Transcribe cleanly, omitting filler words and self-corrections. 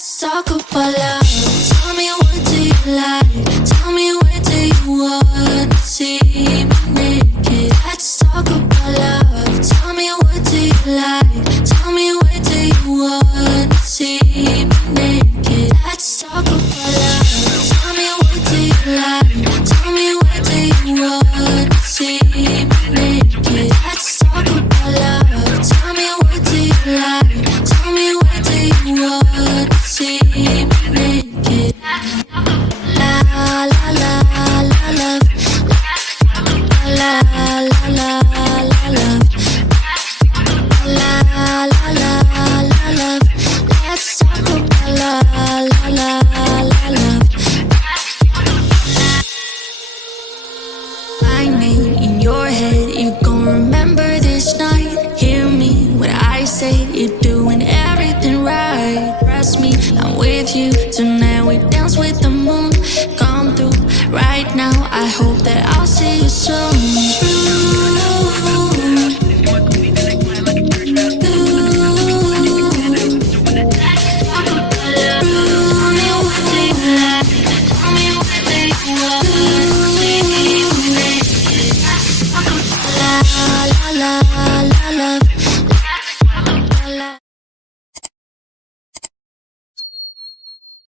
Let's talk about love. Tell me what do you like? Tell me where do you wanna see me naked? Let's talk about love. Tell me what do you like? Tell me where do you wanna see me naked? Let's talk about love. Tell me what do you like? Tell me where do you wanna see me naked? Let's talk about love. Tell me what do you like? Tell me where do you wanna see me naked? La la la la love. La la la la love. La la la la love. Let's talk about la la la la love. My name in your head, you gon' remember this night. Hear me when I say you're doing everything right. Trust me, I'm with you tonight. We dance with the moon. Come through right now. I hope that I'll see you soon. La la la la love.